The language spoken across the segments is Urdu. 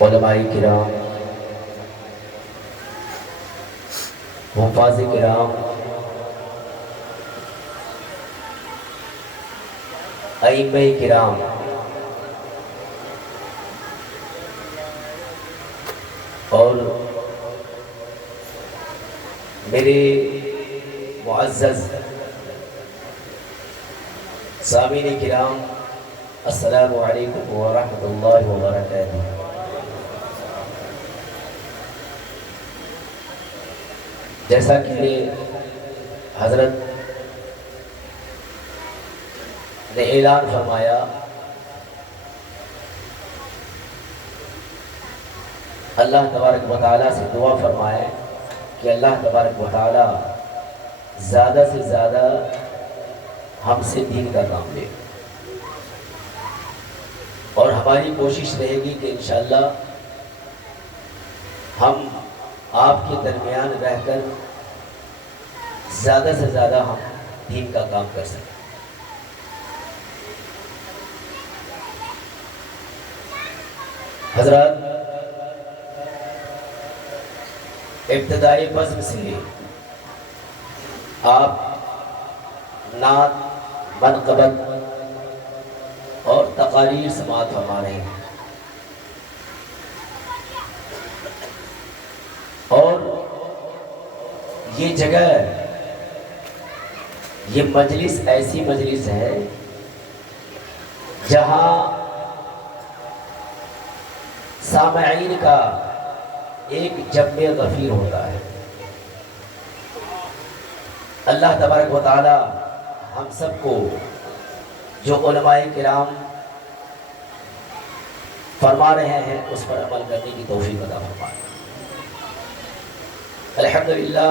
علماء کرام، حفاظ کرام، ائمہ کرام، اور میرے معزز سامعین کرام، السلام علیکم ورحمۃ اللہ وبرکاتہ۔ جیسا کہ حضرت نے اعلان فرمایا، اللہ تبارک و تعالیٰ سے دعا فرمائے کہ اللہ تبارک و تعالیٰ زیادہ سے زیادہ ہم سے دین کا کام لے، اور ہماری کوشش رہے گی کہ انشاءاللہ ہم آپ کے درمیان رہ کر زیادہ سے زیادہ ہم دین کا کام کر سکیں۔ حضرات، ابتدائی بزم سے آپ نعت، منقبت اور تقاریر سماعت فرما رہے ہیں، اور یہ جگہ، یہ مجلس ایسی مجلس ہے جہاں سامعین کا ایک جمع غفیر ہوتا ہے۔ اللہ تبارک و تعالی ہم سب کو جو علماء کرام فرما رہے ہیں اس پر عمل کرنے کی توفیق عطا فرمائے۔ الحمد للہ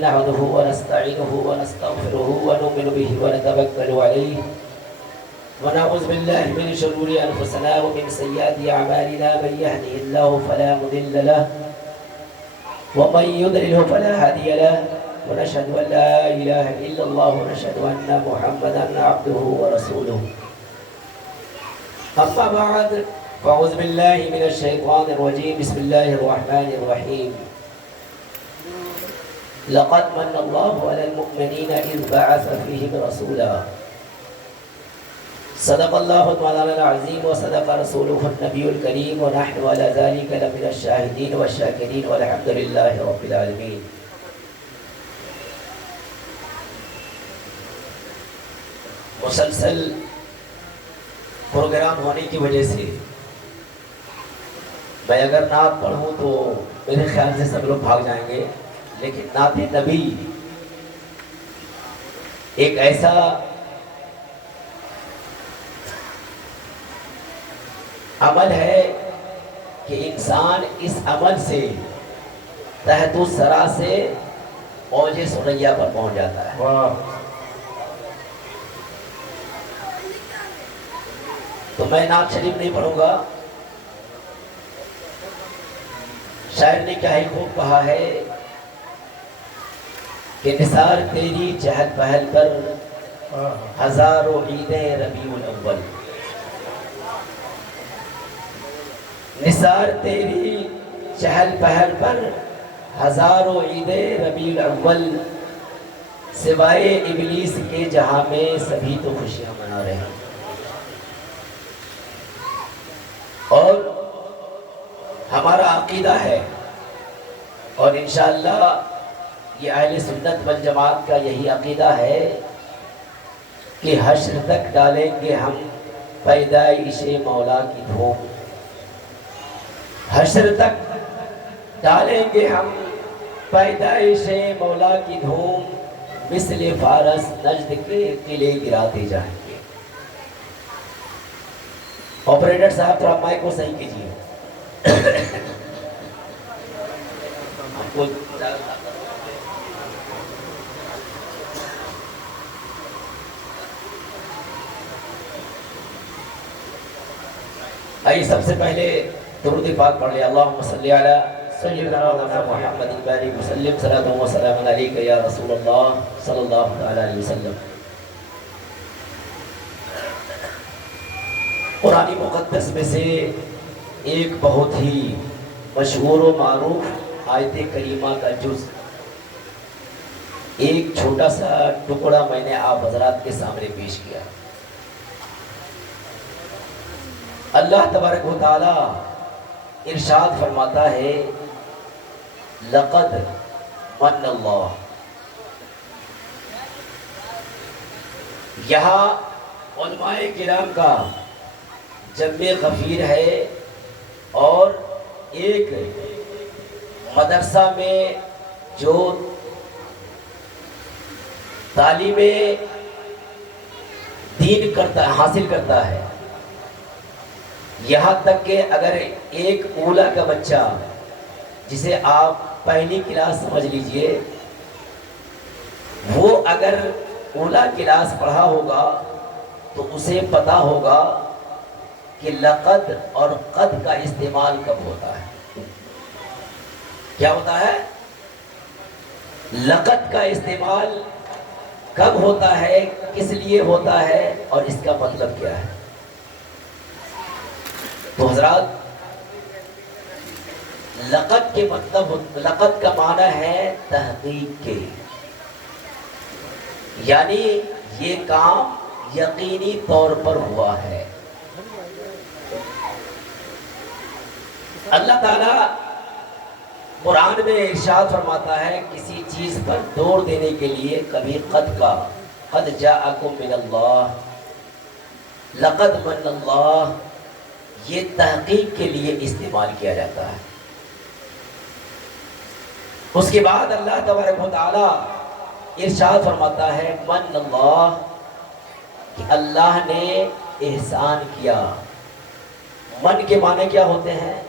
نحمده ونستعینه ونستغفره ونؤمن به ونتوکل علیہ ونعوذ باللہ من شرور انفسنا ومن سیئات اعمالنا، من يهده الله فلا مضل له ومن يضلل فلا هادي له، ونشهد ان لا اله الا الله ونشهد ان محمدا عبده ورسوله، اما بعد فاعوذ باللہ من الشیطان الرجیم، بسم اللہ الرحمن الرحیم۔ لقد من اللہ علی المؤمنین اذ بعث فیہم رسولا، صدق اللہ تعالی العظیم وصدق رسولہ النبی الکریم، ونحن علی ذلک لمن الشاہدین والشاکرین والحمد للہ رب العالمین۔ مسلسل پروگرام ہونے کی وجہ سے میں اگر نعت پڑھوں تو میرے خیال سے سب لوگ بھاگ جائیں گے، لیکن نعت نبی ایک ایسا عمل ہے کہ انسان اس عمل سے تحت الثری سے اوج ثریا پر پہنچ جاتا ہے۔ تو میں نعت شریف نہیں پڑھوں گا، شاعر نے کیا ہی خوب کہا ہے کہ نثار تیری چہل پہل پر ہزاروں عیدیں ربیع الاول، نثار تیری چہل پہل پر ہزاروں عیدیں ربیع الاول، سوائے ابلیس کے جہاں میں سبھی تو خوشیاں منا رہے ہیں۔ اور ہمارا عقیدہ ہے، اور انشاءاللہ یہ اہل سنت والجماعت کا یہی عقیدہ ہے کہ حشر تک ڈالیں گے ہم پیدائش مولا کی دھوم، حشر تک ڈالیں گے ہم پیدائش مولا کی دھوم، مثل فارس نجد کے قلعے گراتے جائیں گے۔ آپریٹر صاحب تھوڑا مائک کو صحیح کیجیے۔ آئیے سب سے پہلے درود پاک پڑھ لیں، اللہم صلی علی سیدنا محمد بارک وسلم، صلاۃ و سلام علیک یا رسول اللہ صلی اللہ علیہ وسلم۔ قرآن مقدس میں سے ایک بہت ہی مشہور و معروف آیت کریمہ کا جز، ایک چھوٹا سا ٹکڑا میں نے آپ حضرات کے سامنے پیش کیا۔ اللہ تبارک و تعالی ارشاد فرماتا ہے لقد من اللہ۔ یہاں علماء کرام کا جمع غفیر ہے، اور ایک مدرسہ میں جو تعلیم دین حاصل کرتا ہے، یہاں تک کہ اگر ایک اولا کا بچہ، جسے آپ پہلی کلاس سمجھ لیجئے، وہ اگر اولا کلاس پڑھا ہوگا تو اسے پتا ہوگا کہ لقد اور قد کا استعمال کب ہوتا ہے۔ کیا ہوتا ہے؟ لقد کا استعمال کب ہوتا ہے، کس لیے ہوتا ہے، اور اس کا مطلب کیا ہے۔ تو حضرات، لقد کے مطلب، لقد کا معنی ہے تحقیق کے، یعنی یہ کام یقینی طور پر ہوا ہے۔ اللہ تعالیٰ قرآن میں ارشاد فرماتا ہے کسی چیز پر زور دینے کے لیے کبھی قد جاءکم من اللہ، لقد من اللہ، یہ تحقیق کے لیے استعمال کیا جاتا ہے۔ اس کے بعد اللہ تبارک و تعالی ارشاد فرماتا ہے من اللہ، کہ اللہ نے احسان کیا۔ من کے معنی کیا ہوتے ہیں؟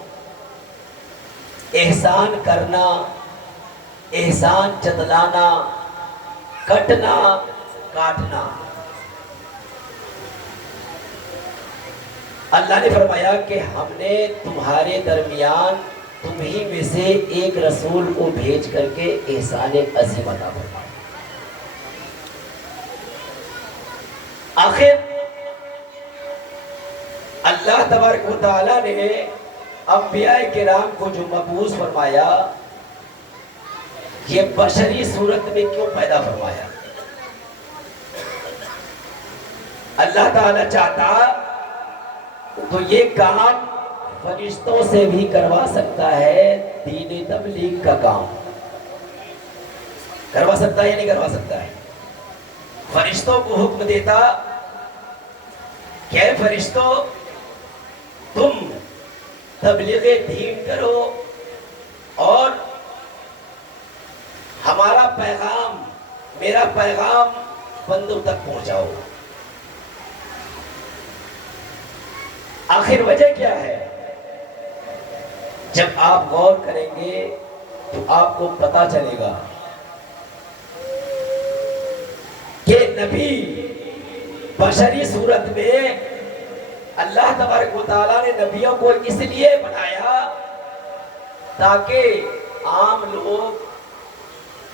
احسان کرنا، احسان جتلانا، کٹنا، کاٹنا۔ اللہ نے فرمایا کہ ہم نے تمہارے درمیان تمہیں میں سے ایک رسول کو بھیج کر کے احسان عظیم عطا فرمایا۔ آخر اللہ تبارک و تعالیٰ نے انبیاء کرام کو جو مبعوث فرمایا، یہ بشری صورت میں کیوں پیدا فرمایا؟ اللہ تعالیٰ چاہتا تو یہ کام فرشتوں سے بھی کروا سکتا ہے، دین تبلیغ کا کام کروا سکتا ہے یا نہیں کروا سکتا ہے؟ فرشتوں کو حکم دیتا کہ اے فرشتوں، تم تبلیغ دین کرو اور ہمارا پیغام، میرا پیغام بندوں تک پہنچاؤ۔ آخر وجہ کیا ہے؟ جب آپ غور کریں گے تو آپ کو پتا چلے گا کہ نبی بشری صورت میں اللہ تبارک و تعالیٰ نے نبیوں کو اس لیے بنایا تاکہ عام لوگ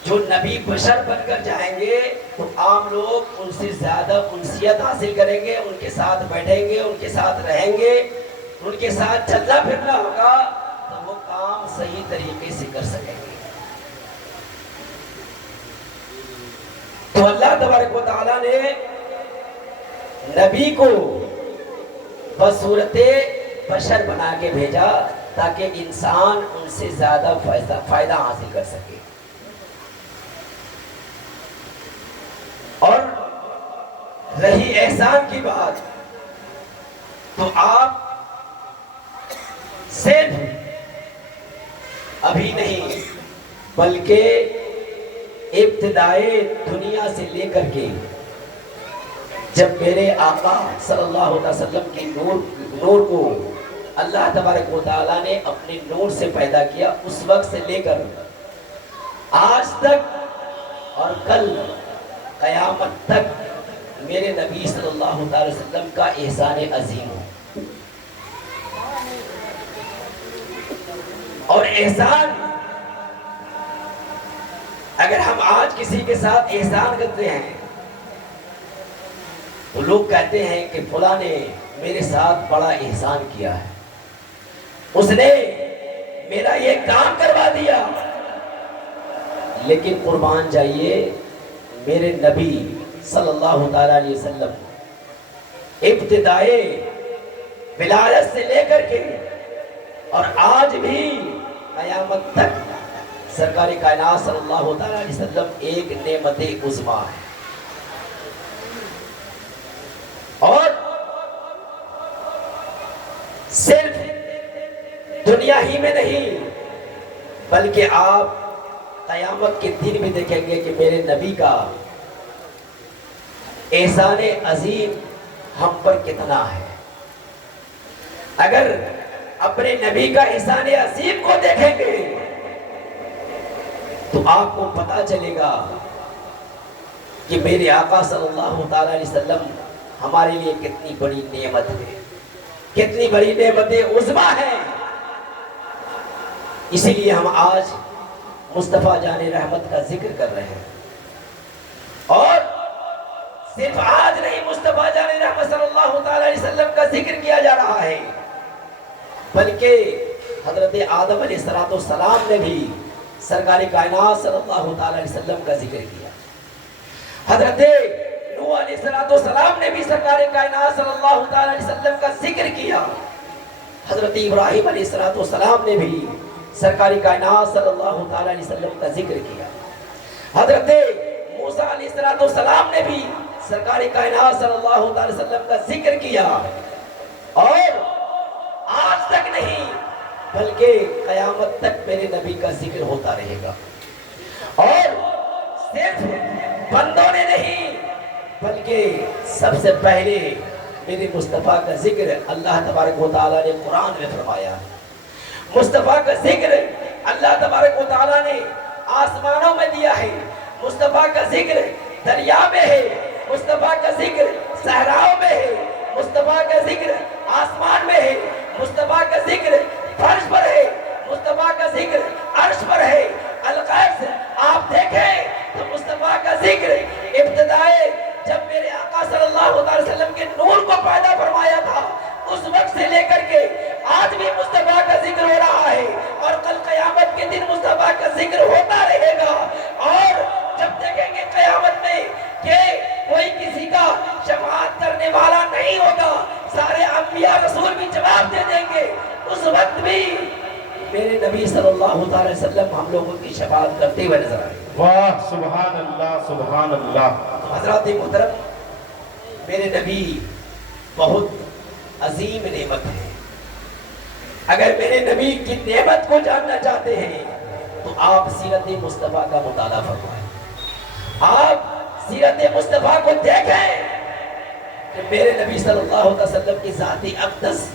جو نبی بشر بن کر جائیں گے تو عام لوگ ان سے زیادہ انسیت حاصل کریں گے، ان کے ساتھ بیٹھیں گے، ان کے ساتھ رہیں گے، ان کے ساتھ چلنا پھرنا ہوگا تو وہ کام صحیح طریقے سے کر سکیں گے۔ تو اللہ تبارک و تعالیٰ نے نبی کو بصورت بشر بنا کے بھیجا تاکہ انسان ان سے زیادہ فائدہ حاصل کر سکے۔ اور رہی احسان کی بات، تو آپ صرف ابھی نہیں بلکہ ابتدائے دنیا سے لے کر کے جب میرے آقا صلی اللہ علیہ وسلم کی نور کو اللہ تبارک و تعالیٰ نے اپنے نور سے پیدا کیا، اس وقت سے لے کر آج تک اور کل قیامت تک میرے نبی صلی اللہ علیہ وسلم کا احسان عظیم ہو۔ اور احسان، اگر ہم آج کسی کے ساتھ احسان کرتے ہیں تو لوگ کہتے ہیں کہ فلاں نے میرے ساتھ بڑا احسان کیا ہے، اس نے میرا یہ کام کروا دیا، لیکن قربان جائیے میرے نبی صلی اللہ تعالیٰ علیہ وسلم ابتدائے ولادت سے لے کر کے اور آج بھی قیامت تک سرکار کائنات صلی اللہ تعالیٰ علیہ وسلم ایک نعمت عظمیٰ ہے. اور صرف دنیا ہی میں نہیں بلکہ آپ قیامت کے دن بھی دیکھیں گے کہ میرے نبی کا احسان عظیم ہم پر کتنا ہے. اگر اپنے نبی کا احسان عظیم کو دیکھیں گے تو آپ کو پتا چلے گا کہ میرے آقا صلی اللہ تعالیٰ علیہ وسلم ہمارے لیے کتنی بڑی نعمت ہے، کتنی بڑی نعمت عظمیٰ ہے. اسی لیے ہم آج مصطفیٰ جان رحمت کا ذکر کر رہے ہیں. اور صرف آج نہیں مصطفیٰ جان رحمت صلی اللہ تعالیٰ علیہ وسلم کا ذکر کیا جا رہا ہے، بلکہ حضرت آدم علیہ السلام نے بھی سرکار کائنات صلی اللہ تعالیٰ علیہ وسلم کا ذکر کیا. حضرت نوح علیہ السلام نے بھی سرکار کائنات صلی اللہ تعالیٰ علیہ وسلم کا ذکر کیا. حضرت ابراہیم علیہ السلام نے بھی سرکار کائنات صلی اللہ تعالیٰ علیہ وسلم کا ذکر کیا. حضرت موسیٰ علیہ السلام نے بھی سرکار کائنات صلی اللہ تعالیٰ علیہ وسلم کا ذکر کیا. اور آج تک نہیں بلکہ قیامت تک میرے نبی کا ذکر ہوتا رہے گا. اور صرف بندوں نے نہیں بلکہ سب سے پہلے میرے مصطفیٰ کا ذکر اللہ تبارک و تعالیٰ نے قرآن میں فرمایا. مصطفیٰ کا ذکر اللہ تبارک و تعالیٰ نے آسمانوں میں دیا ہے. مصطفیٰ کا ذکر دریا میں ہے. مصطفیٰ کا ذکر صحراؤں میں ہے. مصطفیٰ کا ذکر آسمان میں ہے. مصطفیٰ کا ذکر فرش پر ہے. مصطفیٰ کا ذکر عرش پر ہے. القدس آپ دیکھیں تو مصطفیٰ کا ذکر ابتدائے جب میرے آقا صلی اللہ علیہ وسلم کے نور کو پیدا فرمایا تھا اس وقت سے لے کر کے آج بھی مصطفیٰ کا ذکر ہو رہا ہے. اور کل قیامت کے دن مصطفیٰ کا ذکر ہوتا رہے گا. اور جب دیکھیں گے قیامت میں کہ کوئی کسی کا شفاعت کرنے والا نہیں ہوگا، سارے انبیاء رسول بھی جواب دے دیں گے، اس وقت بھی میرے نبی صلی اللہ تعالی وسلم ہم لوگوں کی شفاعت کرتے ہوئے نظر آئے. واہ سبحان اللہ سبحان اللہ. حضرات محترم میرے نبی بہت عظیم نعمت ہے. اگر میرے نبی کی نعمت کو جاننا چاہتے ہیں تو آپ سیرت مصطفیٰ کا مطالعہ فرمائیں. آپ سیرت مصطفیٰ کو دیکھیں کہ میرے نبی صلی اللہ علیہ وسلم کی ذاتی اقدس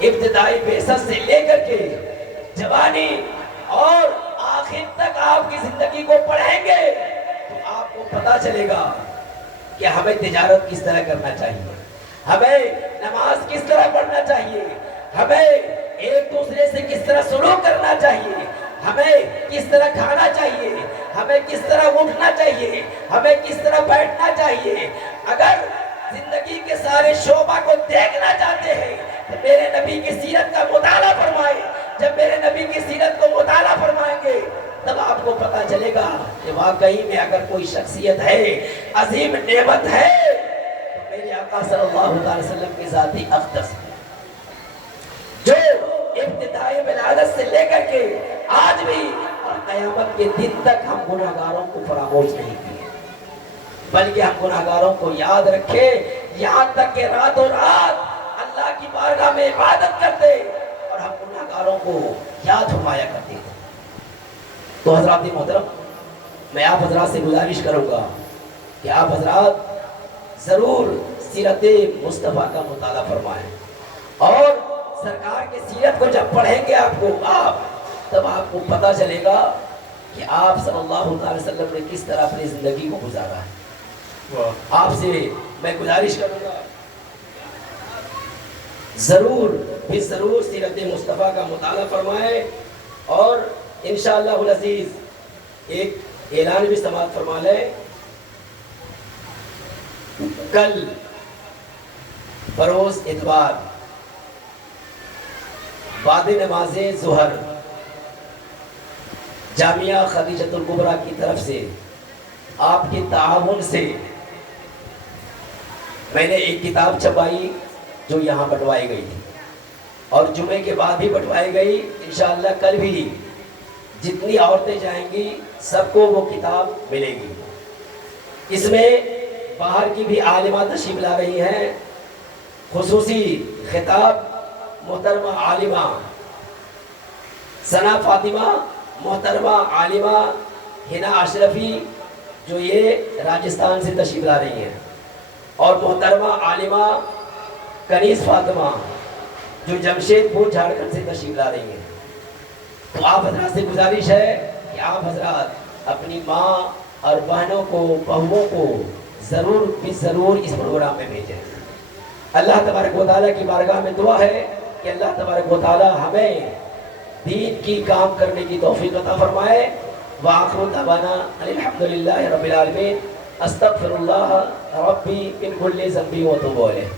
ابتدائی بعثت سے لے کر کے جوانی اور آخر تک آپ کی زندگی کو پڑھیں گے تو آپ کو پتا چلے گا کہ ہمیں تجارت کس طرح کرنا چاہیے، ہمیں نماز کس طرح پڑھنا چاہیے، ہمیں ایک دوسرے سے کس طرح سلوک کرنا چاہیے، ہمیں کس طرح کھانا چاہیے، ہمیں کس طرح اٹھنا چاہیے، ہمیں کس طرح بیٹھنا چاہیے. اگر زندگی کے سارے شعبہ کو دیکھنا چاہتے ہیں تو میرے نبی کی سیرت کا مطالعہ فرمائیں. جب میرے نبی کی سیرت کو مطالعہ فرمائیں گے تب آپ کو پتا چلے گا کہ واقعی میں اگر کوئی شخصیت ہے، عظیم نعمت ہے تو میرے آقا صلی اللہ علیہ وسلم کی ذاتی اقدس ہے، جو ابتدائی ولادت سے لے کر کے آج بھی اور قیامت کے دن تک ہم گناہگاروں کو فراموش نہیں کیے، بلکہ ہم گناہگاروں کو یاد رکھے. یہاں تک کہ رات و رات اللہ کی بارگاہ میں عبادت کرتے اور ہم گناہگاروں کو یاد فرمایا کرتے تھے. تو حضرات محترم میں آپ حضرات سے گزارش کروں گا کہ آپ حضرات ضرور سیرت مصطفیٰ کا مطالعہ فرمائیں. اور سرکار کی سیرت کو جب پڑھیں گے تب آپ کو پتا چلے گا کہ آپ صلی اللہ علیہ وسلم نے کس طرح اپنی زندگی کو گزارا ہے. آپ سے میں گزارش کروں گا ضرور سیرت مصطفیٰ کا مطالعہ فرمائیں. اور انشاءاللہ العزیز ایک اعلان بھی سماعت فرما لیں. کل بروز اتوار بعد نماز ظہر جامعہ خدیجۃ الکبریٰ کی طرف سے آپ کے تعاون سے میں نے ایک کتاب چھپائی جو یہاں بٹوائی گئی تھی، اور جمعے کے بعد بھی بٹوائی گئی، انشاءاللہ کل بھی جتنی عورتیں جائیں گی سب کو وہ کتاب ملے گی۔ اس میں باہر کی بھی عالمہ تشریف لا رہی ہیں، خصوصی خطاب محترمہ عالمہ ثنا فاطمہ، محترمہ عالمہ ہنا اشرفی جو یہ راجستھان سے تشریف لا رہی ہیں، اور محترمہ عالمہ کنیز فاطمہ جو جمشید پور جھارکھنڈ سے تشریف لا رہی ہیں۔ تو آپ حضرات سے گزارش ہے کہ آپ حضرات اپنی ماں اور بہنوں کو، بہوؤں کو ضرور بھی ضرور اس پروگرام میں بھیجیں۔ اللہ تبارک و تعالیٰ کی بارگاہ میں دعا ہے کہ اللہ تبارک و تعالیٰ ہمیں دین کی کام کرنے کی توفیق عطا فرمائے۔ وآخر دعوانا الحمدللہ رب العالمین، استغفر اللہ ربی من کل ذنب واتوب الیہ۔